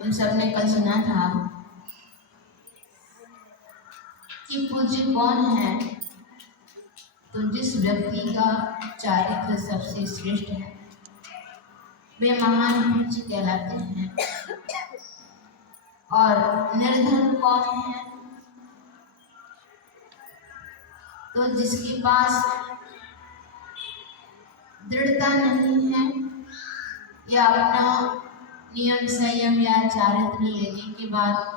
उन सब ने कल सुना था कि पूज्य कौन है, तो जिस व्यक्ति का चारित्र सबसे श्रेष्ठ है वे महान पूज्य कहलाते हैं। और निर्धन कौन है, तो जिसके पास दृढ़ता नहीं है या अपना नियम संयम या चारित्र लेने के बाद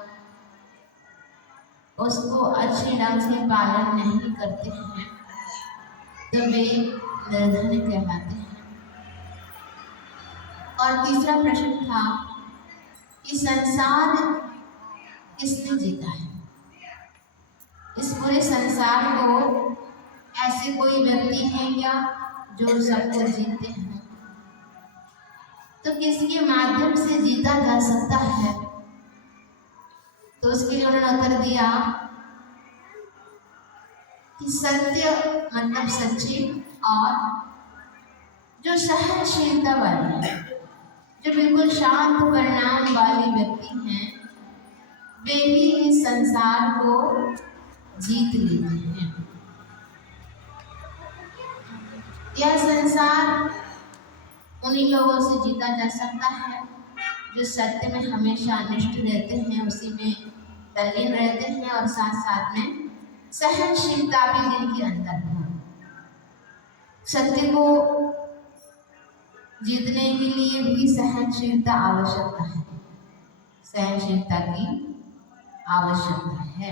उसको अच्छे ढंग से पालन नहीं करते हैं, तो वे निर्धन कहलाते हैं। और तीसरा प्रश्न था कि संसार किसने जीता है। इस पूरे संसार को ऐसे कोई व्यक्ति है क्या जो सबको जीतते हैं, तो किसके माध्यम से जीता जा सकता है। तो उसके लिए उन्होंने उत्तर दिया कि सत्य मतलब सच्ची, और जो सहनशीलता वाली है, जो बिल्कुल शांत परिणाम वाले व्यक्ति हैं, वे ही इस संसार को जीत लेते हैं। यह संसार उन्हीं लोगों से जीता जा सकता है जो सत्य में हमेशा निष्ठ रहते हैं, उसी में तल्लीन रहते हैं, और साथ साथ में सहनशीलता भी जिनके अंदर हो। सत्य को जीतने के लिए भी सहनशीलता आवश्यकता है, सहनशीलता की आवश्यकता है।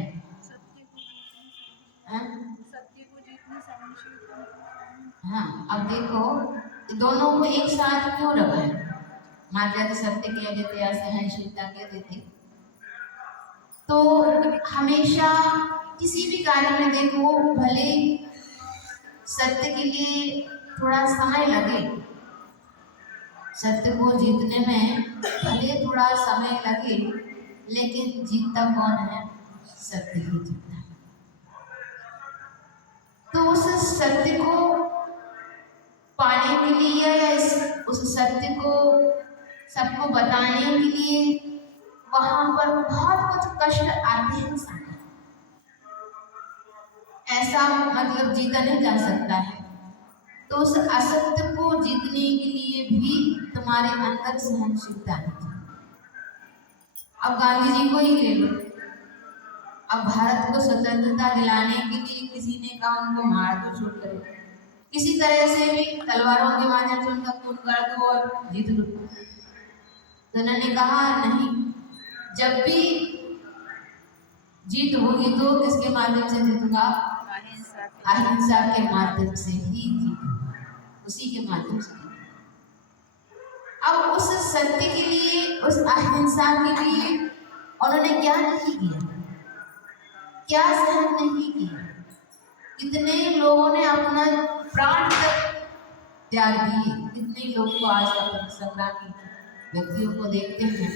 हाँ, अब देखो दोनों को एक साथ क्यों रखा है। मान जाते सत्य कह देते या सहनशीलता कह देते, तो हमेशा किसी भी कार्य में देखो, भले सत्य के लिए थोड़ा समय लगे, सत्य को जीतने में भले थोड़ा समय लगे, लेकिन जीतता कौन है, सत्य ही जीतता है। तो उस सत्य को पाने के लिए या उस सत्य को सबको बताने के लिए वहां पर बहुत कुछ कष्ट आते हैं सामने, ऐसा मतलब जीता नहीं जा सकता है। तो उस असत्य को जीतने के लिए भी तुम्हारे अंदर सहनशीलता है। अब गांधी जी को ही ले लो, अब भारत को स्वतंत्रता दिलाने के लिए किसी ने कहा उनको मार दो, छूट करो, किसी तरह से भी तलवारों के माध्यम से उनका खून कर दो और जीत लो। तो उन्होंने कहा नहीं, जब भी जीत होगी तो किसके माध्यम से जीतूंगा, अहिंसा के माध्यम से ही जीतूंगा, उसी के माध्यम से। अब उस सत्य के लिए, उस अहिंसा के लिए उन्होंने क्या नहीं किया, क्या सहन नहीं किया। कितने लोगों ने अपना प्राण तक त्याग दिए, कितने लोग को आज संग्रामी व्यक्तियों को देखते हैं,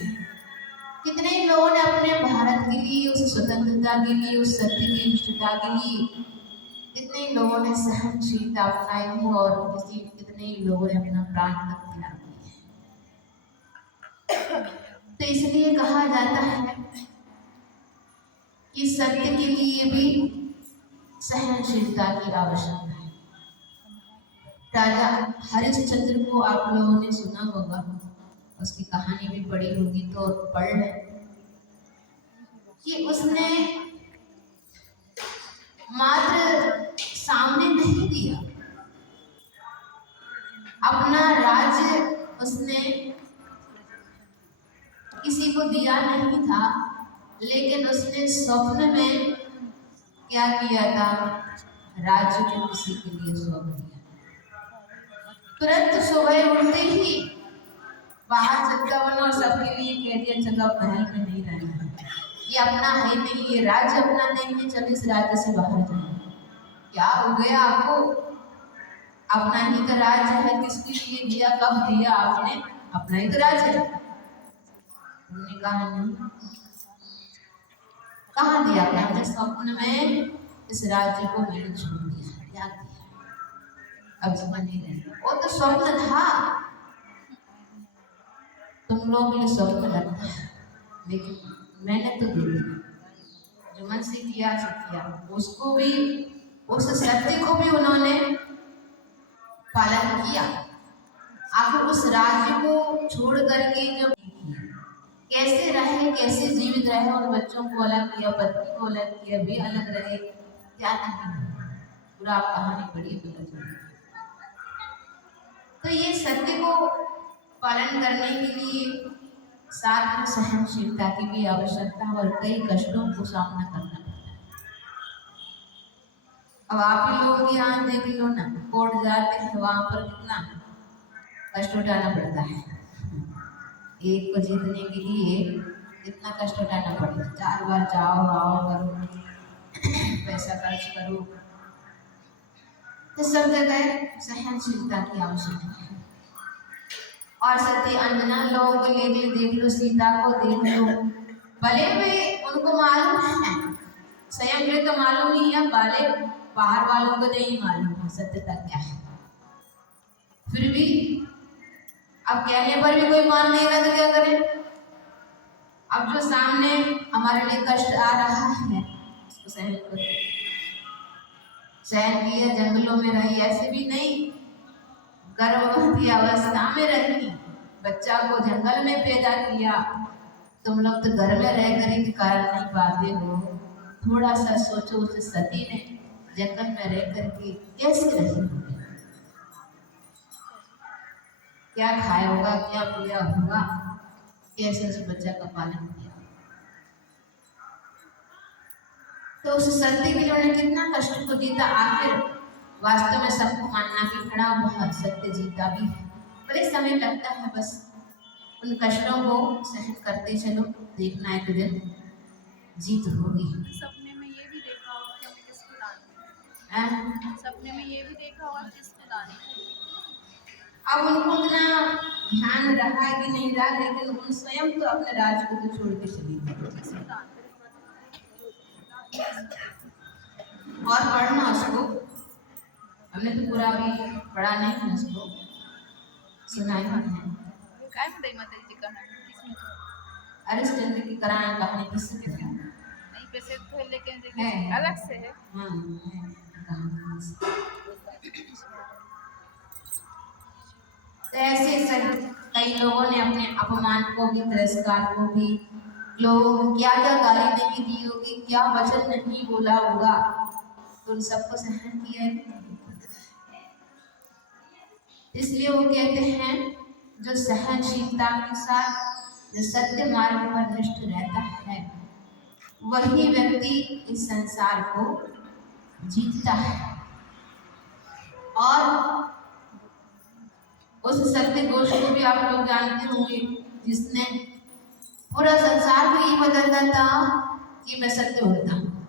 कितने लोगों ने अपने भारत के लिए, उस स्वतंत्रता के लिए, उस सत्य की निष्ठता के लिए कितने लोगों ने सहनशीलता अपनाई है, और कितने लोगों ने अपना प्राण तक त्याग दिया। तो इसलिए कहा जाता है कि सत्य के लिए भी सहनशीलता की आवश्यकता है। राजा हरिश्चंद्र को आप लोगों ने सुना होगा, उसकी कहानी भी पढ़ी होगी तो पढ़ ले कि उसने मात्र सामने नहीं दिया, अपना राज्य उसने किसी को दिया नहीं था, लेकिन उसने स्वप्न में क्या किया था, राज्य को किसी के लिए सौंप दिया। तुरंत सुबह उठते ही बाहर चक्का बना और सबके लिए कह दिया चक्का महल में नहीं रहना है, ये अपना है नहीं, ये राज्य अपना नहीं है, चल इस राज्य से बाहर जाओ। क्या हो गया आपको, अपना ही तो राज्य है, किसके लिए दिया, कब दिया आपने, अपना ही तो राज्य है। उन्होंने कहा नहीं, कहाँ दिया आपने, स्वप्न में इस राज्य को मैंने छोड़ दिया, त्याग दिया, अब जीवन नहीं रहना। वो तो स्वप्न था, तुम लोग के लिए स्वप्न लगता है, लेकिन मैंने तो दे दिया, जो मन से किया सो किया। उसको भी, उस सत्य को भी उन्होंने पालन किया। आखिर उस राज्य को छोड़ करके जो कैसे रहे, कैसे जीवित रहे, और बच्चों को अलग किया, पत्नी को अलग किया, भी अलग रहे, क्या नहीं, पूरा आप कहानी पढ़िए पता चलेगी। तो ये सत्य को पालन करने के लिए साथ में सहनशीलता की भी आवश्यकता है और कई कष्टों को सामना करना पड़ता है। अब आप ही लोग यहाँ देख लो ना, कोर्ट जाते हैं, वहां पर कितना कष्ट उठाना पड़ता है। एक को जीतने के लिए कितना कष्ट उठाना पड़ता है, 4 बार जाओ आओ करो, पैसा खर्च करो। तो सब जगह सहनशीलता की आवश्यकता है। और सती अंजना लोगों को देख लो, सीता को देख लो, भले भी उनको मालूम है, स्वयं को तो मालूम ही है, बाले बाहर वालों को नहीं मालूम है सत्यता क्या है, फिर भी अब कहने पर भी कोई मान नहीं रहा तो क्या करें। अब जो सामने हमारे लिए कष्ट आ रहा है उसको सहन करो। सहन किया, जंगलों में रही, ऐसे भी नहीं, गर्भवती अवस्था में रही, बच्चा को जंगल में पैदा किया। तुम लोग तो घर में रह कर के कारण नहीं पाते हो, थोड़ा सा सोचो, उस सती ने जंगल में रह कर के कैसे रही, क्या खाया होगा, क्या पिया होगा, कैसे उस बच्चा का पालन किया। तो उस सत्य के लिए उन्होंने कितना कष्ट को जीता। आखिर वास्तव में सबको मानना भी पड़ा, वह सत्य जीता भी है। बड़े समय लगता है, बस उन कष्टों को सहन करते चलो, देखना एक दिन जीत होगी। सपने में ये भी देखा होगा कि हमें किसको लाना, सपने में ये भी देखा होगा किसको लाना। अब उनको इतना ध्यान रहा कि नहीं रहा, लेकिन उन स्वयं तो अपने राज्य को तो छोड़ के चली गई। और पढ़ना उसको, हमने तो पूरा भी पढ़ा नहीं है, उसको सुना ही है। अरिस्टोटल की कराना कहानी प्रसिद्ध है, नहीं प्रसिद्ध है लेकिन अलग से है। तो ऐसे कई लोगों ने अपने अपमान को भी, तिरस्कार को भी, लोग क्या क्या गाली नहीं दी होगी, क्या वचन नहीं बोला होगा, तो उन सबको सहन किया है। इसलिए वो कहते हैं, जो सहनशीलता के साथ जो सत्य मार्ग पर निष्ठ रहता है, वही व्यक्ति इस संसार को जीतता है। और उस सत्य घोष को भी आप लोग जानते होंगे, जिसने पूरा संसार को ये बदलता था कि मैं सत्य बोलता हूँ,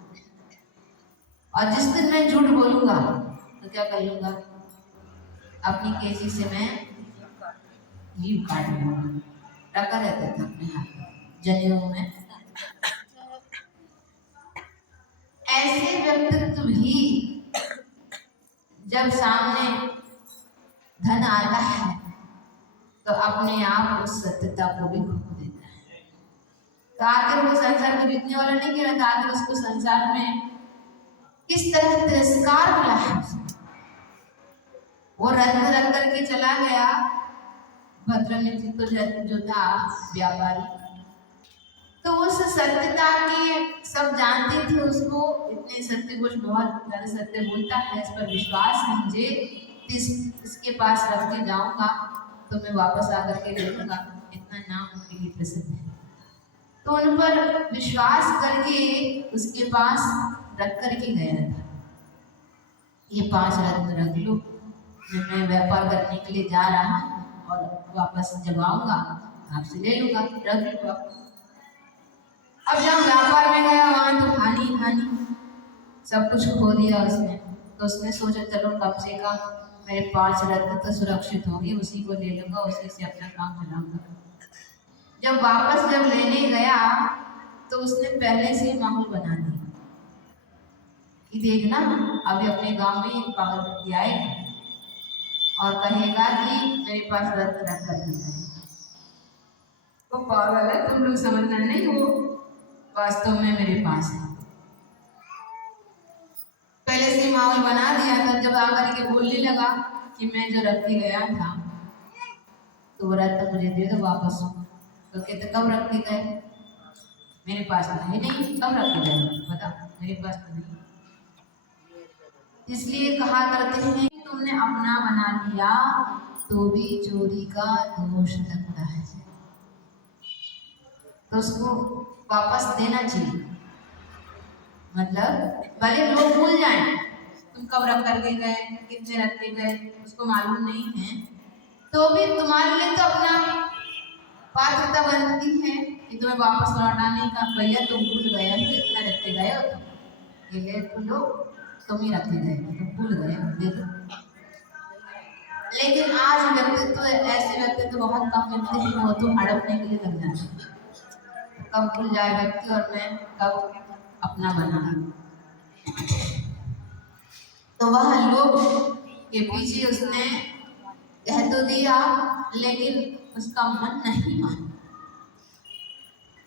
और जिस दिन मैं झूठ बोलूंगा तो क्या कर लूंगा, अपनी कैंची से मैं जीभ काट लूंगा। रखा रहता था अपने हाथ जनेऊ में। ऐसे व्यक्तित्व भी जब सामने धन आता है तो अपने आप उस सत्यता को भी खो देता है। तो आखिर वो संसार को जीतने वाला नहीं कह रहा था, आखिर उसको संसार में किस तरह तिरस्कार मिला है। वो रत्न रख करके चला गया, भद्रनिधि तो जो था व्यापारी, तो उस सत्यता के सब जानते थे उसको, इतने सत्य, कुछ बहुत ज्यादा सत्य बोलता है, इस पर विश्वास है मुझे, इसके पास रख के जाऊंगा तो मैं वापस आकर के ले लूंगा, इतना नाम उनके लिए प्रसिद्ध है। तो उन पर विश्वास करके उसके पास रख करके गया था, ये 5 रत्न रख लो, मैं व्यापार करने के लिए जा रहा हूँ और वापस जब आऊंगा आपसे ले लूंगा, रख लो। अब जब व्यापार में गया वहां तो हानि हानि, सब कुछ खो दिया उसने। तो उसने सोचा चलो कम से कम मेरे 5 रत्न तो सुरक्षित होंगे, उसी को ले लूंगा, उसी से अपना काम चलाऊंगा। जब लेने गया तो उसने पहले से ही माहौल बना दिया कि देखना अभी अपने गांव में एक पागल व्यक्ति आएगा और कहेगा कि मेरे पास रत्न रख कर दिया है। वो पागल है, तुम लोग समझना नहीं, वो वास्तव में मेरे पास है। पहले से माहौल बना दिया था। जब आकर के बोलने लगा कि मैं जो रख के गया था तो वो रत्न मुझे दे दो वापस, तो कहते कब रख के गए? मेरे पास तो है नहीं, कब रख के गए बता, मेरे पास तो नहीं। इसलिए कहा करते हैं कि तुमने अपना बना लिया तो भी चोरी का दोष लगता है, तो उसको वापस देना चाहिए। मतलब भले लोग भूल जाएं तुम कब रख करके गए, कितने रख के गए, उसको मालूम नहीं है, तो भी तुम्हारे लिए तो अपना पात्रता बनती है कि तुम्हें वापस लौटाने का। भैया तुम भूल गए हो, इतना रख के गए हो, तुम ये ले लो, तुम ही रख के गए, तुम भूल गए हो, दे दो। लेकिन आज व्यक्तित्व ऐसे व्यक्तित्व बहुत कम मिलते हैं, वो तो हड़पने के लिए लग जाते हैं। कब भूल जाए व्यक्ति और मैं कब अपना बना। तो वह लोग के पीछे उसने कह तो दिया लेकिन उसका मन नहीं माना।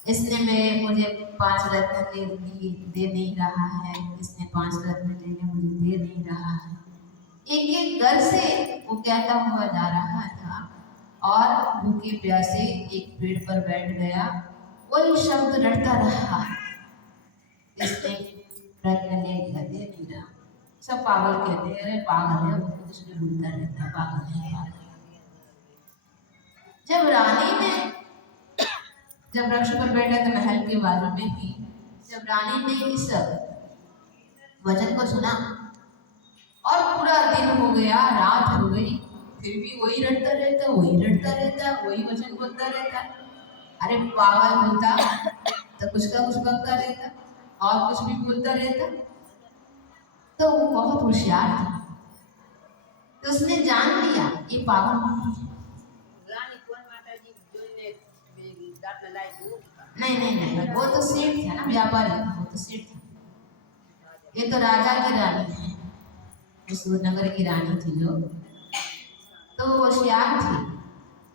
इसने मुझे 5 रत्न दे नहीं रहा है, इसने 5 रत्न देने मुझे दे नहीं रहा है। एक एक घर से वो कहता हुआ जा रहा था और भूखे प्यासे एक पेड़ पर बैठ गया, वही शब्द रटता रहा, इसने रत्न ले लिया, दे नहीं रहा। सब पागल कहते हैं, अरे पागल है, वो कुछ भी बोलता रहता है, पागल है, पागल। जब रानी ने जब वृक्ष पर बैठा था महल के बाजू में ही, जब रानी ने इस वचन को सुना और पूरा दिन हो गया, रात हो गई, फिर भी वही रटता रहता, वही रटता रहता, वही वचन बोलता रहता। अरे पागल होता तो कुछ का कुछ बकता रहता और कुछ भी बोलता रहता। तो वो बहुत होशियार था, तो उसने जान लिया ये पागल नहीं है। नहीं, वो तो सेठ था ना, व्यापारी था, वो तो सेठ था। ये तो राजा की रानी है, उस नगर की रानी थी जो, तो वो होशियार थी,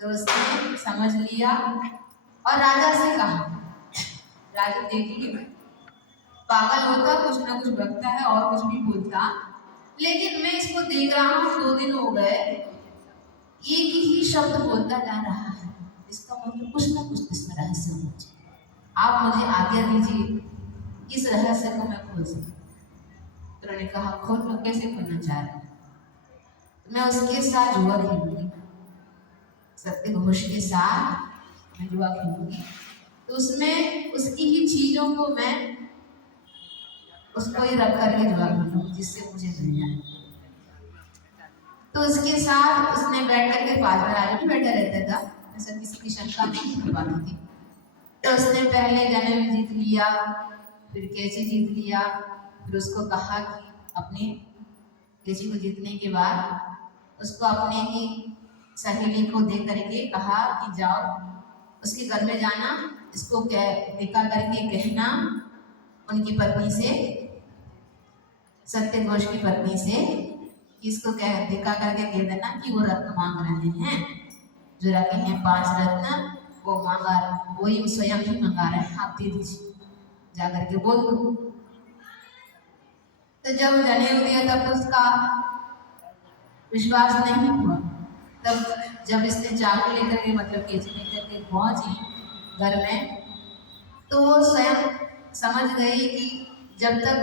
तो उसने समझ लिया और राजा से कहा, राजा देखिए पागल होता, कुछ ना कुछ बकता है और कुछ भी बोलता, लेकिन मैं इसको देख रहा हूँ 2 दिन हो गए, एक ही शब्द बोलता जा रहा है, इसका मतलब कुछ ना कुछ इसमें रहस्य होना चाहिए। आप मुझे आज्ञा दीजिए, इस रहस्य को मैं खोल सकूं। तो उन्होंने कहा खोल लो, कैसे खोलना चाह रहे हैं? मैं उसके साथ जुआ खेलूंगी, सत्य घोष के साथ मैं जुआ खेलूंगी, तो उसमें उसकी ही चीजों को मैं उसको ही रख करके जुआ खेलूंगी जिससे मुझे मिल जाए। तो उसके साथ उसने बैठ करके, पास में राजा भी बैठा रहता था, ऐसा किसी की शंका नहीं हो पाती थी। तो उसने पहले जन्म जीत लिया, फिर कैसे जीत लिया, फिर उसको कहा कि अपने कैसे को जीतने के बाद उसको अपने ही सहेली को दे करके कहा कि जाओ उसके घर में जाना, इसको दिखा करके कहना उनकी पत्नी से, सत्य घोष की पत्नी से, इसको दिखा करके कह देना कि वो रत्न मांग रहे हैं, जो रखे हैं 5 रत्न, वो मांगा, वही स्वयं ही मंगा रहे हैं, आप दे दीजिए, जाकर के बोल दो। तो जब जनेऊ दिया तब तो उसका विश्वास नहीं हुआ। तब जब इसने चाकू लेकर के, मतलब कैसे लेकर के पहुंची घर में, तो वो स्वयं समझ गई कि जब तक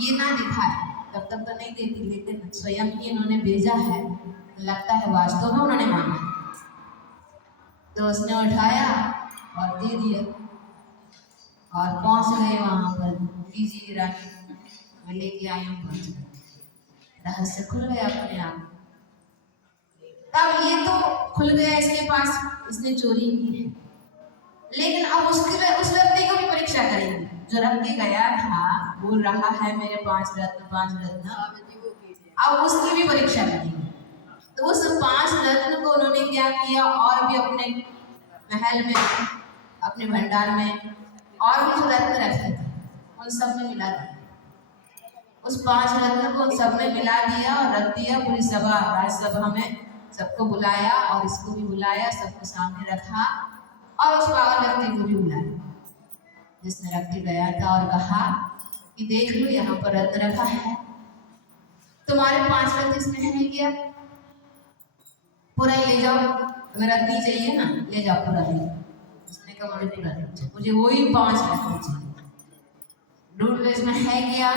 ये ना दिखाए तब तक तो नहीं देती, लेकिन स्वयं ही इन्होंने भेजा है, लगता है वास्तव में उन्होंने मांगा। तो उसने उठाया और दे दिया और पहुंच गए वहां पर, कीजिए रानी, मैं लेके आई हूँ, पहुंच गए, रहस्य खुल गया अपने आप। तब ये तो खुल गया इसके पास, इसने चोरी की है, लेकिन अब उस व्यक्ति को भी परीक्षा करेंगे जो रख के गया था, बोल रहा है मेरे 5 रत्न, अब उसकी भी परीक्षा करेंगे। तो उस 5 रत्न को उन्होंने क्या किया, और भी अपने महल में, अपने भंडार में और भी जो रत्न रखे थे उन सब में मिला दिया। उस 5 रत्न को सब में मिला दिया और रख दिया। पूरी सभा, राज्यसभा में सबको बुलाया और इसको भी बुलाया, सबके सामने रखा और उस पागल व्यक्ति को भी बुलाया जिसने रक्त गया था और कहा कि देख लो यहाँ पर रत्न रखा है, तुम्हारे 5 रत्न इसमें है नहीं किया, पूरा ही ले जाओ, तुम्हें रत्न ही चाहिए ना, ले जाओ पूरा ले। उसने कहा मुझे पूरा नहीं चाहिए, मुझे वही 5 रत्न चाहिए। ढूंढ लो इसमें है क्या,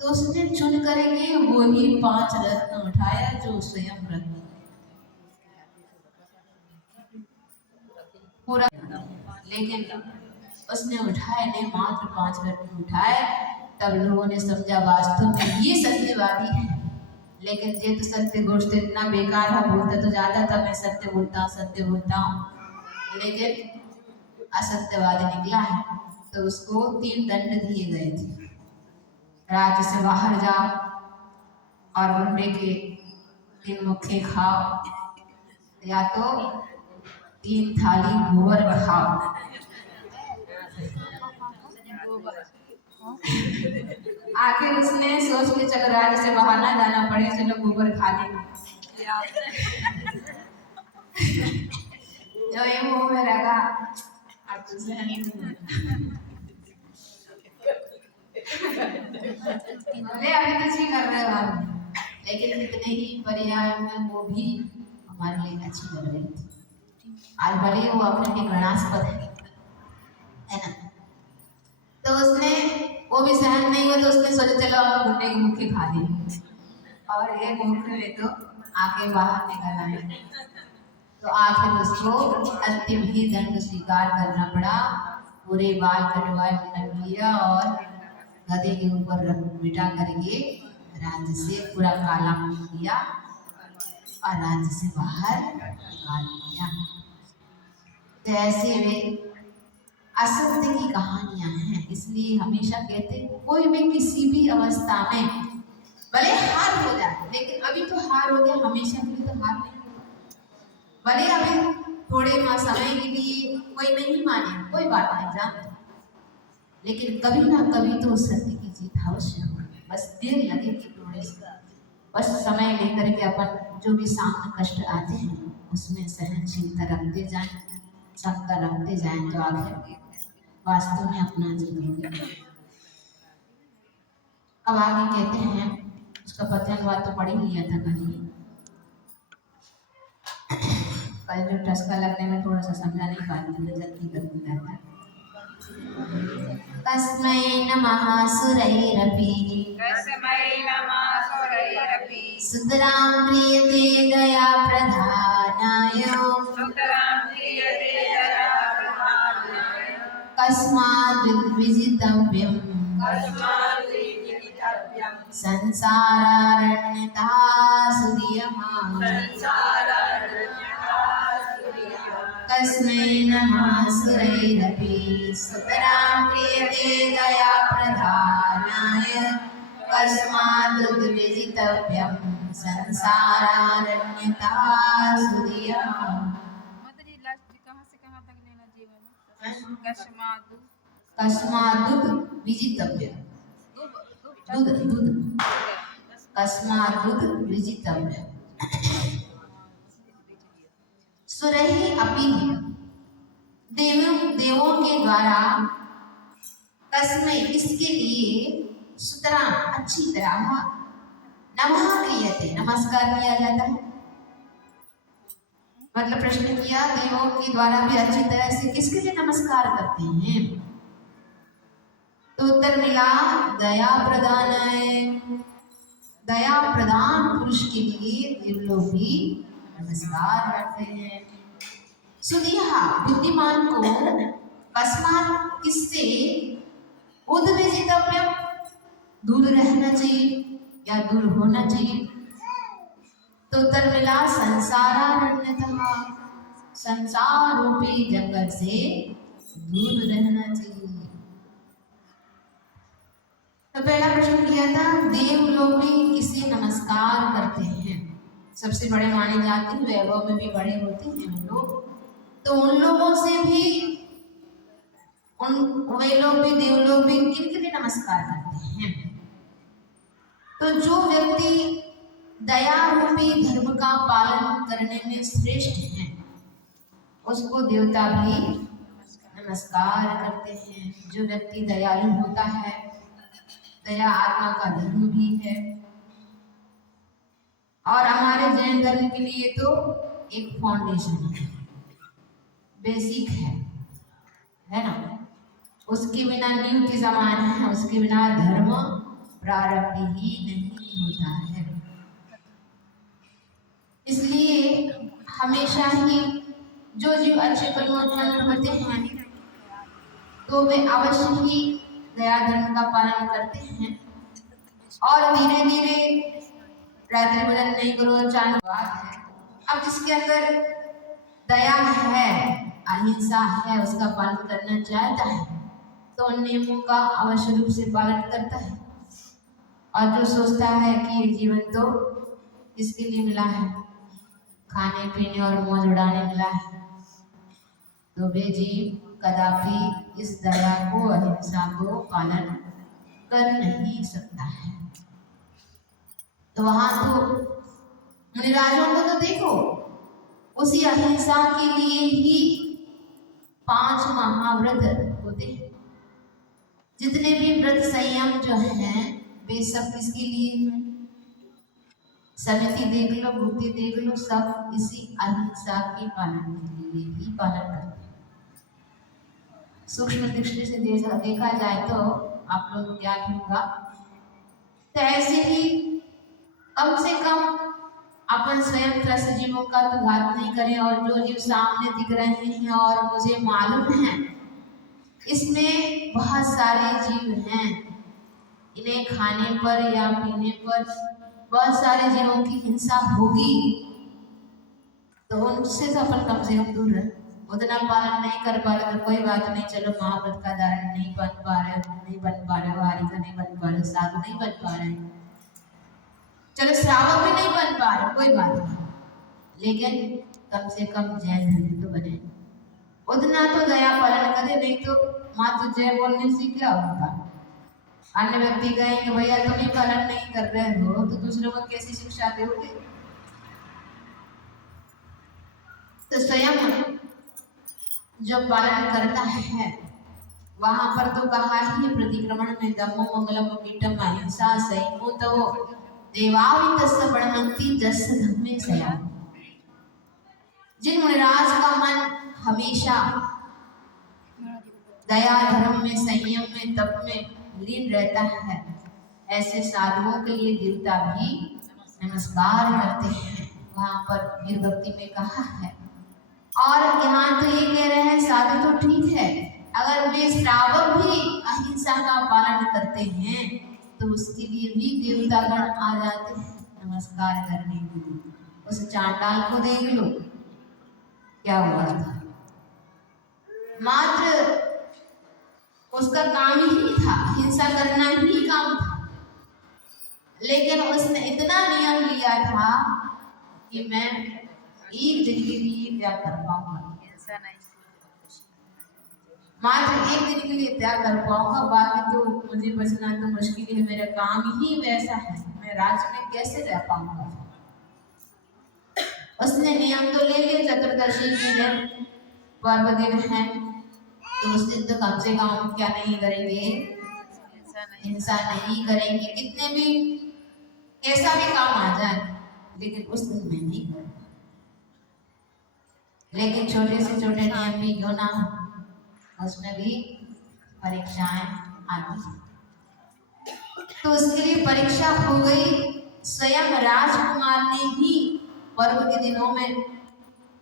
तो उसने चुन करके वही 5 रत्न उठाया जो स्वयं रत्न पूरा, लेकिन उसने उठाए नहीं, मात्र 5 रत्न उठाए। तब लोगों ने समझा वास्तव में ये सत्यवादी है, लेकिन ये तो सत्य गोष्ठ इतना बेकार है, बोलता तो ज्यादा था मैं सत्य बोलता हूँ, लेकिन असत्यवादी निकला है। तो उसको 3 दंड दिए गए थे, राज्य से बाहर जाओ और गुंडे के 3 मुक्के खाओ, या तो 3 थाली गोबर खाओ। आखिर उसने सोच के चलो राज्य से बाहर ना जाना पड़े, चलो गोबर खा लेंगे। जो ये मुंह में रखा अब तुझसे बोले अभी कुछ ही कर रहे हो हम, लेकिन कितने ही पर्याय में वो भी हमारे लिए अच्छी लग रही थी, और भले वो अपने के घृणास्पद है ना। तो उसने वो भी सहन नहीं हुआ, तो उसने सोचा चलो अब गुंडे के मुक्के खा लें, और एक मुक्के में तो आके बाहर निकल आए। तो आखिर उसको अंतिम ही दंड स्वीकार करना पड़ा, पूरे बाल कटवाए, मुंडन किया और गधे के ऊपर बिठा करके राज्य से पूरा काला किया और राज्य से बाहर निकाल दिया। तो ऐसे वे असत्य की कहानियां हैं, इसलिए हमेशा कहते कोई भी किसी भी अवस्था में भले हार हो जाए, लेकिन अभी तो हार हो गया, हमेशा के लिए तो हार नहीं। भले अभी थोड़े समय के लिए कोई नहीं माने, कोई बात नहीं जानते, लेकिन कभी ना कभी तो सत्य की जीत अवश्य हो, बस देर लगेगी थोड़े से, बस समय लेकर के अपन जो भी सामने कष्ट आते हैं उसमें सहनशीलता रखते जाएं, क्षमता रखते जाएं, तो आगे वास्तव में अपना जीतेंगे। अब आगे कहते हैं, उसका पतनवाद तो पढ़ ही लिया था कल जो टस्का लगने में थोड़ा सा समझा नहीं पाती, जल्दी करती रहता। तस्मै नमः सुरैरपि सुतरां क्रियते दया प्रधानाय कस्माद् विजितव्यम् संसारारण्यता सुधियः तस्मै नमः सुरैरपि सुतरां क्रियते दया प्रधानाय कस्माद् विजितव्यम् संसारारण्यता सुधियः। कस्माद् विजितव्यम्, कस्माद् विजितव्यम्। सुरहि अपि देवों के द्वारा तस्मै इसके लिए सुतरा अच्छी तरह नमः क्रियते नमस्कार किया जाता है। मतलब प्रश्न किया देवों के द्वारा भी अच्छी तरह से किसके लिए नमस्कार करते हैं, तो उत्तर मिला दया प्रदान है, दया प्रदान पुरुष के लिए देवलोग भी नमस्कार करते हैं। सुधिया बुद्धिमान को कस्मात किससे उद्विजितव्य दूर रहना चाहिए या दूर होना चाहिए, तो उत्तर मिला संसारारण्यतः संसार रूपी जंगल से दूर रहना चाहिए। तो पहला प्रश्न किया था देव लोग भी किसे नमस्कार करते हैं, सबसे बड़े माने जाते हैं, वैभव में भी बड़े होते हैं हम लोग, तो उन लोगों से भी वे लोग भी देव लोग भी किनके लिए नमस्कार करते हैं, तो जो व्यक्ति दया रूपी धर्म का पालन करने में श्रेष्ठ हैं उसको देवता भी नमस्कार करते हैं। जो व्यक्ति दयालु होता है, दया आत्मा का धर्म भी है, और हमारे जैन धर्म के लिए तो एक फाउंडेशन है, बेसिक है ना। उसके बिना नींव के समान है, उसके बिना धर्म प्रारंभ ही नहीं होता है। इसलिए हमेशा ही जो जीव अच्छे कर्म उत्पन्न होते हैं तो वे अवश्य ही दया धर्म का पालन करते हैं, और धीरे धीरे रात्रि भोजन नहीं करो चांद बात है। अब जिसके अंदर दया है, अहिंसा है, उसका पालन करना चाहता है तो उन नियमों का अवश्य रूप से पालन करता है। और जो सोचता है कि ये जीवन तो इसके लिए मिला है, खाने पीने और मौज उड़ाने मिला है, तो वे जीव कदापि इस दया को, अहिंसा को पालन कर नहीं सकता है। तो वहां तो मुनिराजों को तो देखो, उसी अहिंसा के लिए ही 5 महाव्रत होते हैं। जितने भी व्रत संयम जो हैं वे सब किसके लिए हैं? समिति देख लो, भूति देख लो, सब इसी अहिंसा के पालन के लिए ही पालन करते हैं। सूक्ष्म दृष्टि से देखा जाए तो आप लोगों को क्या होगा, तो ऐसे ही कम से कम अपन स्वयं त्रस्त जीवों का तो घात नहीं करें। और जो जीव सामने दिख रहे हैं और मुझे मालूम है इसमें बहुत सारे जीव हैं, इन्हें खाने पर या पीने पर बहुत सारे जीवों की हिंसा होगी, तो उनसे तो अपन कम से कम दूर रहे। उतना पालन नहीं कर पा रहे तो कोई बात नहीं, चलो महाव्रत का धारण नहीं बन पा रहे, वारी का नहीं बन पा रहे, साधु नहीं बन पा रहे, चलो श्रावक भी नहीं बन पा रहे, कोई बात नहीं, लेकिन कम से कम जैन धर्म तो बने, उतना तो दया पालन करे। नहीं तो मात्र जय बोलने से क्या होगा? अन्य व्यक्ति कहेंगे भैया तुम ही पालन नहीं कर रहे हो तो दूसरों को कैसी शिक्षा दोगे? तो स्वयं जो पालन करता है वहां पर तो कहा ही प्रतिक्रमण में दमो मंगलम कीटम अहिंसा संयमो तो देवावितस्य प्रणमन्ति दस धम्मे सया। जिन मुनिराज का मन हमेशा दया धर्म में, संयम में, तप में लीन रहता है, ऐसे साधुओं के लिए देवता भी नमस्कार करते हैं। वहां पर वीर भक्ति में कहा है। और यहाँ तो ये कह रहे हैं साधु तो ठीक है, अगर वे श्रावक भी अहिंसा का पालन करते हैं तो उसके लिए भी देवतागण आ जाते हैं नमस्कार करने के लिए। उस चांडाल को देख लो क्या हुआ था, मात्र उसका काम ही था, हिंसा करना ही काम था, लेकिन उसने इतना नियम लिया था कि मैं एक दिन के लिए क्या कर पाऊंगा, मात्र एक दिन के लिए क्या कर पाऊंगा, बाकी तो मुझे बचना तो मुश्किल है, मेरा काम ही वैसा है, मैं राज्य में कैसे रह पाऊंगा। उसने नियम तो ले लिया, चतुर्दशी के दिन पर्व दिन है तो उस दिन तो कम से कम हम क्या नहीं करेंगे, हिंसा नहीं करेंगे, कितने भी कैसा भी काम आ जाए, लेकिन उस दिन में नहीं करेंगे। लेकिन छोटे से छोटे नियम भी क्यों ना हो, उसमें भी परीक्षाएं आती हैं। तो उसके लिए परीक्षा हो गई। स्वयं राजकुमार ने ही पर्व के दिनों में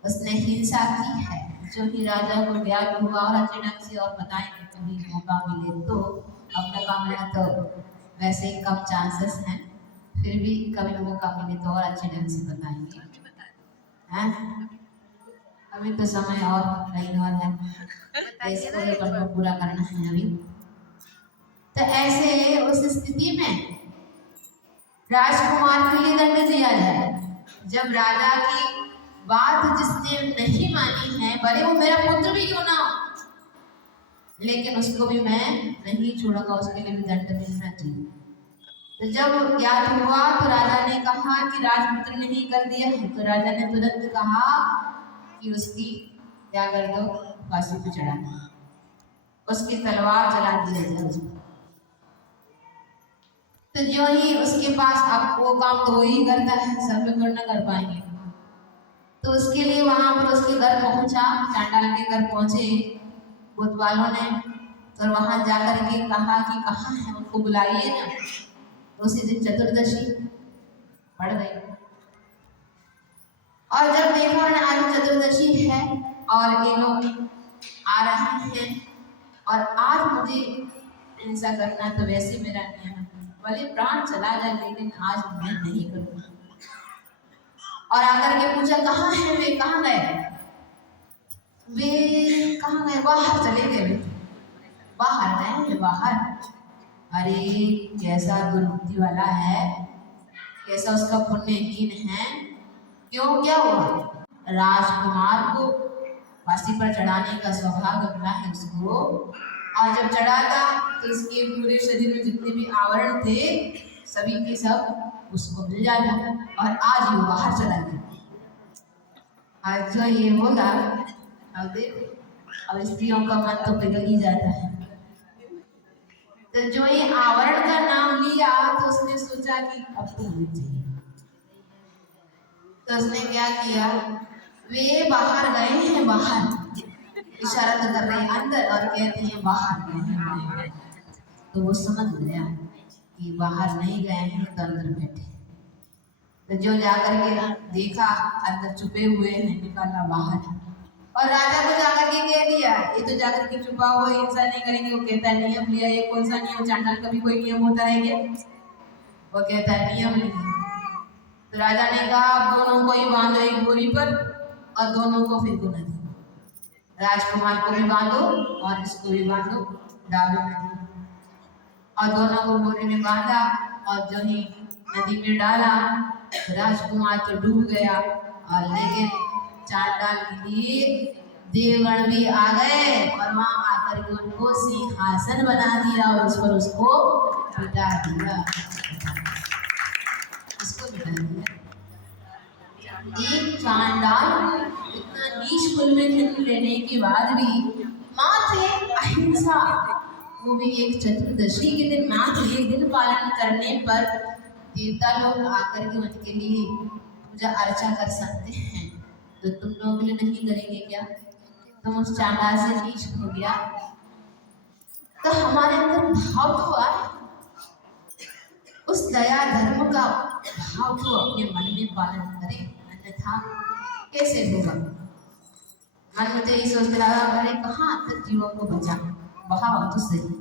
उसने हिंसा की है, जो कि राजा को ज्ञात हुआ। और अच्छे ढंग से और बताएंगे कभी मौका मिले तो, अपना काम है तो वैसे ही कम चांसेस हैं, फिर भी कभी मौका मिले तो और अच्छे ढंग से बताएंगे हैं। अभी तो समय और नहीं वाला है, इसको पूरा करना है अभी। तो ऐसे उस स्थिति में राजकुमार के लिए दंड दिया जाए। जब राजा की बात जिसने नहीं मानी है, भले वो मेरा पुत्र भी क्यों ना हो, लेकिन उसको भी मैं नहीं छोड़ूंगा, उसके लिए भी दंड मिलना चाहिए। तो जब ज्ञात हुआ तो राजा ने कहा कि राजपुत्र ने ही कर दिया है, तो राजा ने तुरंत कहा कि उसकी क्या कर दो, फांसी पे चढ़ा दो, उसकी तलवार चला दी जाए उस पर। तो जो ही उसके पास, अब वो काम तो वही करता है, सब लोग थोड़ा ना कर पाएंगे, तो उसके लिए वहां पर उसके घर पहुंचा, चांडाल के घर पहुंचे भूत वालों ने, और वहां जाकर के कहा कि कहाँ है, उनको बुलाइए ना। तो उसी दिन चतुर्दशी पड़ गई, और जब देखा ना आज चतुर्दशी है और ये लोग आ रहे हैं, और आज मुझे हिंसा करना तो वैसे मेरा नियम है, भले प्राण चला जाए लेकिन आज मैं नहीं करूँगा। और आकर के पूछा कहाँ है वे, कहाँ गए वे, कहाँ गए, बाहर चले गए वे, बाहर गए हैं बाहर। अरे कैसा दुर्बुद्धि वाला है, कैसा उसका पुण्यहीन है, क्यों क्या हुआ, राजकुमार को फांसी पर चढ़ाने का सौभाग्य मिला है उसको, और जब चढ़ाता तो उसके पूरे शरीर में जितने भी आवरण थे सभी के सब उसको मिल जाता, और आज वो बाहर चला गया। आज जो ये होगा, अब देख, अब स्त्रियों का मन तो पिघल ही जाता है। तो जो ये आवरण का नाम लिया तो उसने सोचा कि अब तो होनी चाहिए, तो उसने क्या किया, वे बाहर गए हैं, बाहर इशारा तो कर रहे हैं अंदर और कहते हैं बाहर गए हैं, तो वो समझ गया कि बाहर नहीं गए हैं तो अंदर बैठे। तो जो जाकर के देखा अंदर छुपे हुए हैं, निकाला बाहर, और राजा को जाकर के कह दिया, ये तो जाकर के छुपा हुआ हिंसा नहीं करेंगे। वो कहता है नियम लिया, ये कौन सा नियम, चांडाल का भी कोई नियम होता है क्या, वो कहता है नियम लिया। तो राजा ने कहा आप दोनों को ही बांधो एक बोरी पर और दोनों को फेंको नदी, राजकुमार को भी बांधो और इसको भी बांधो, डालो नदी, और दोनों को बोरी में बांधा और जो ही नदी में डाला, राजकुमार तो डूब गया, और लेकिन चांडाल के लिए देवगण भी आ गए और वहां आकर के उनको सिंहासन बना दिया और उस पर उसको बिठा दिया, उसको बिठा दिया। एक चांडाल इतना नीच कुल में जन्म लेने के बाद भी मात्र अहिंसा, वो भी एक चतुर्दशी के दिन मात्र एक दिन पालन करने पर देवता लोग आकर के उनके लिए पूजा अर्चा कर सकते हैं, तो तुम लोगों के लिए नहीं करेंगे क्या, तुम उस चांडाल से नीच हो गया। तो हमारे अंदर भाव तो आए, उस दया धर्म का भाव को अपने मन में पालन करें, अन्यथा कैसे होगा। मन में तो यही सोचते रहा, अरे कहाँ तक जीवों को बचा, बहाओ तो सही,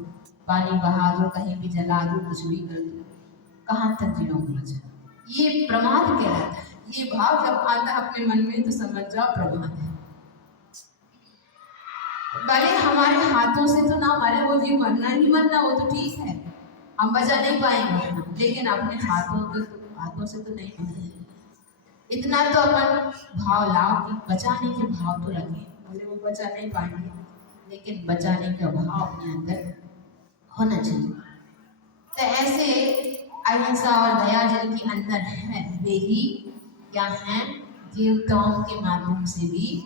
पानी बहा दो, कहीं भी जला दो, कुछ भी कर दो, कहाँ तक जीवों को बचा, ये प्रमाद कहलाता है। ये भाव जब आता है अपने मन में तो समझ जाओ प्रमाद है। भले हमारे हाथों से तो ना मरे, वो जीव मरना ही मरना, वो तो ठीक है, हम बचा नहीं पाएंगे, लेकिन अपने हाथों से तो नहीं मरे। इतना तो अपन भाव लाओ कि बचाने के भाव तो रखें, भले वो बचा नहीं पाएंगे लेकिन बचाने का भाव अपने अंदर होना चाहिए। तो ऐसे अहिंसा और दया जिनके अंदर है वे ही क्या हैं, देवताओं के माध्यम से भी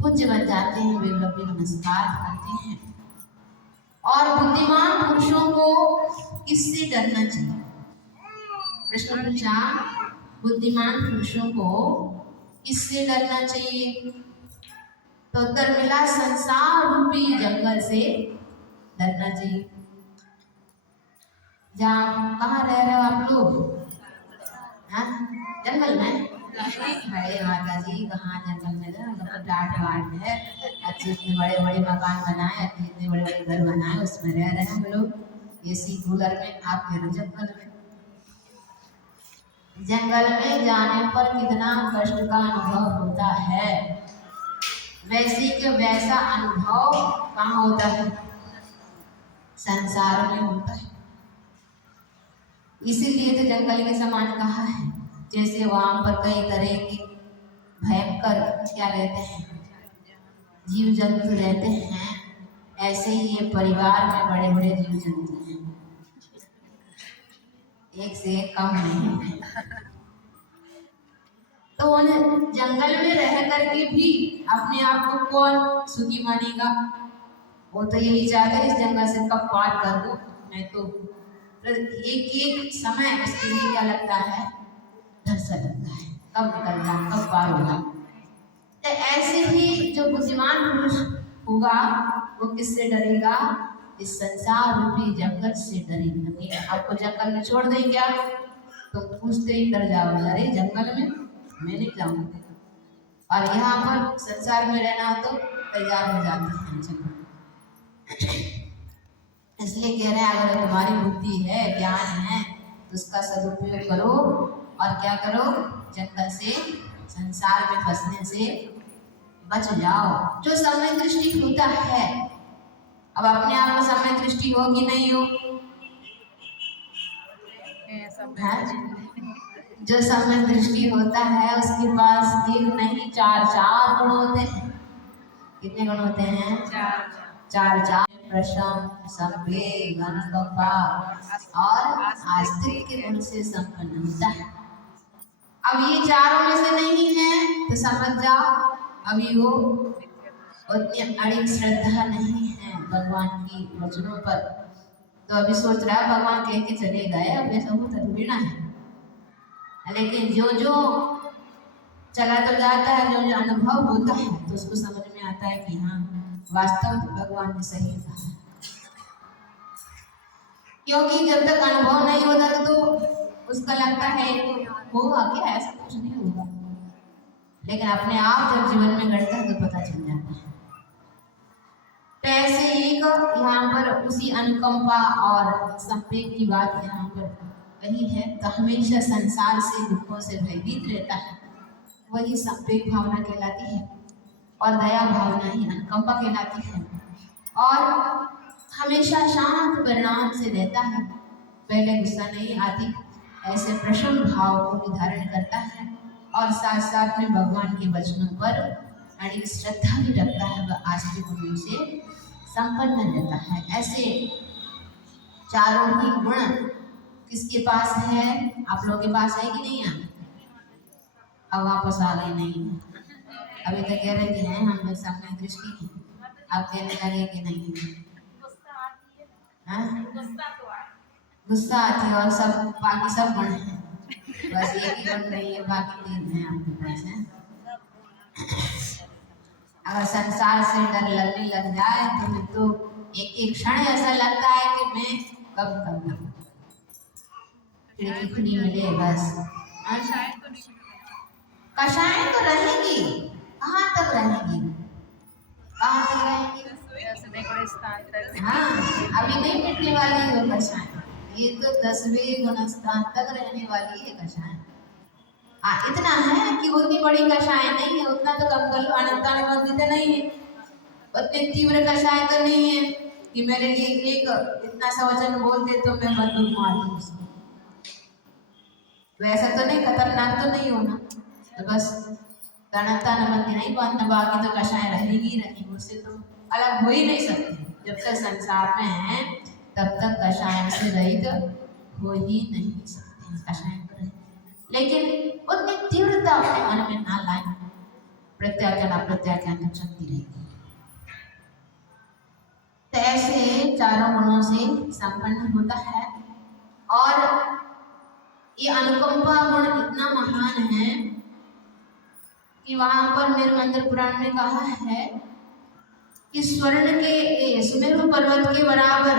पूज्य बन जाते हैं, वे लोग भी नमस्कार करते हैं। और बुद्धिमान पुरुषों को किससे डरना चाहिए, प्रश्न पूछा, बुद्धिमान पुरुषों को किससे डरना चाहिए, तो उत्तर मिला संसार रूपी जंगल से डरना चाहिए। जहाँ कहाँ रह रहे हो आप लोग, जंगल में, अरे माता जी कहाँ जंगल में रहे, डांट वाट है, अच्छे इतने बड़े बड़े मकान बनाए, इतने बड़े बड़े घर बनाए, उसमें रह रहे हैं हम लोग एसी कूलर में, आप कह रहे जंगल में। जंगल में जाने पर कितना कष्ट का अनुभव होता है, वैसे के वैसा अनुभव कहाँ होता है, संसार में होता है। इसीलिए तो जंगल के समान कहा है, जैसे वहां पर कई तरह के भयंकर क्या रहते हैं, जीव जंतु रहते हैं, ऐसे ही ये परिवार में बड़े बड़े जीव जंतु हैं, एक से एक कम नहीं है। तो उन जंगल में रह करके भी अपने आप को कौन सुखी मानेगा? वो तो यही चाहता है इस जंगल से कब पार कर दूं मैं। तो एक एक समय उसके लिए क्या लगता है? डर सा लगता है, कब निकलना, कब पार होगा। तो ऐसे ही जो बुद्धिमान पुरुष होगा वो किससे डरेगा? इस संसार रूपी जंगल से डरेगा नहीं। आपको जंगल में छोड़ दें क्या तो पूछते ही डर जाओगे, अरे जंगल में मैं नहीं जाऊंगा। और यहाँ पर संसार में रहना हो तो तैयार हो जाते हैं जंगल। इसलिए कह रहे हैं अगर तुम्हारी बुद्धि है, ज्ञान है तो उसका सदुपयोग करो और क्या करो? जंगल से, संसार में फंसने से बच जाओ। जो समय दृष्टि होता है, अब अपने आप में समय दृष्टि हो कि नहीं हो? जो समय दृष्टि होता है उसके पास एक नहीं चार चार गुण होते हैं। कितने गुण होते हैं? चार चार। प्रशम, संवेग, अनुकंपा और आस्तिक के गुण से संपन्न होता है। अब ये चारों में से नहीं है तो समझ जाओ अभी वो उतनी अड़िग श्रद्धा नहीं है भगवान की वचनों पर। तो अभी सोच रहा है भगवान कह के चले गए, अब ये सब थोड़ी ना है। लेकिन जो जो चला तो जाता है, जो जो अनुभव होता है तो उसको समझ में आता है कि हाँ वास्तव में भगवान ने सही कहा। क्योंकि जब तक अनुभव नहीं होता तो उसका लगता है होगा क्या, ऐसा कुछ नहीं होगा। लेकिन अपने आप जब जीवन में घटता है तो पता चल जाता है। तो ऐसे एक यहाँ पर उसी अनुकंपा और संवेग की बात यहाँ पर कही है। तो हमेशा संसार से, दुखों से भयभीत रहता है, वही संवेग भावना कहलाती है। और दया भावना ही अनुकंपा कहलाती है। और हमेशा शांत परिणाम से रहता है, पहले गुस्सा नहीं आती, ऐसे प्रसन्न भाव को भी धारण करता है। और साथ साथ में भगवान के वचनों पर अड़िग श्रद्धा भी रखता है, वह आस्तिक गुणों से संपन्न रहता है। ऐसे चारों ही गुण किसके पास है? आप लोगों के पास है कि नहीं है? अब वापस आ गए नहीं है। अभी तक कह रहे थे हैं हम लोग सामने दृष्टि की, अब कहने लगे कि नहीं है। गुस्सा आती है और सब बाकी सब गुण है, बस एक ही गुण नहीं है, बाकी तीन है आपके पास है। अगर संसार से डर लगने लग जाए तो फिर तो एक एक क्षण ऐसा लगता है कि मैं कब खिड़की खुली मिले बस। कषाय तो रहेगी, कहाँ तक रहेगी? कहाँ तक रहेगी? हाँ, अभी नहीं मिटने वाली है वो कषाय, ये तो 10वें गुणस्थान तक रहने वाली है कषाय। इतना है कि उतनी बड़ी कषाय नहीं है, उतना तो कम अनंतानुबंधित नहीं है, उतनी तीव्र कषाय तो नहीं है कि मेरे लिए एक इतना सा वचन बोल दे तो मैं बंदूक मार दूं उसको। वैसा तो नहीं, खतरनाक तो नहीं होना, तो बस अनंतानुबंधित नहीं बांधना, बाकी तो कषाय रहेगी रहेगी, उससे तो अलग हो ही नहीं सकती। जब तक संसार में है तब तक कषाय से रहित हो ही नहीं सकते, कषाय तो रहे। लेकिन उतनी तीव्रता अपने मन में ना लाए, प्रत्याख्यान अप्रत्याख्यान शक्ति रहेगी। तो ऐसे चारों गुणों से संपन्न होता है। और ये अनुकंपा गुण इतना महान है कि वहां पर मेरे मंदिर पुराण में कहा है कि स्वर्ण के सुमेरु पर्वत के बराबर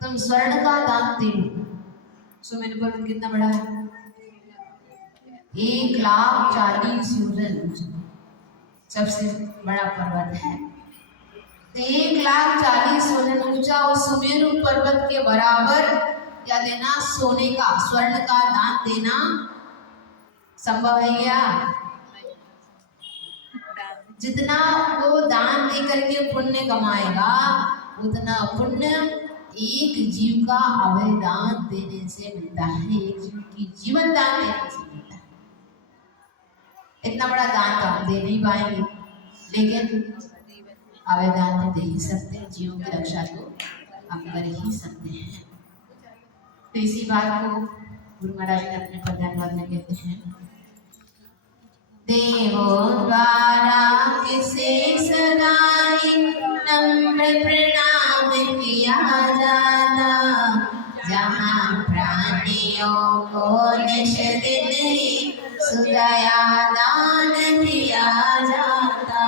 तुम स्वर्ण का दान दे दो। सुमेरु पर्वत कितना बड़ा है? 1,40,000 योजन सबसे बड़ा पर्वत है। तो 1,40,000 योजन ऊंचा उस सुमेरु पर्वत के बराबर क्या देना? सोने का, स्वर्ण का दान देना संभव है क्या? जितना वो दान दे करके पुण्य कमाएगा उतना पुण्य एक जीव का अभय दान देने से मिलता है, एक जीव की जीवन दान देने से मिलता है। इतना बड़ा दान तो हम दे नहीं पाएंगे, लेकिन अभय दान तो दे ही सकते हैं, जीवों की रक्षा तो हम कर ही सकते हैं। तो इसी बात को गुरु महाराज ने अपने पद्यांग में कहते हैं देवों द्वारा किसे सदाई नम्र प्रणाम किया जाता। जहाँ प्राणियों को निश दिन ही सुदया दान दिया जाता।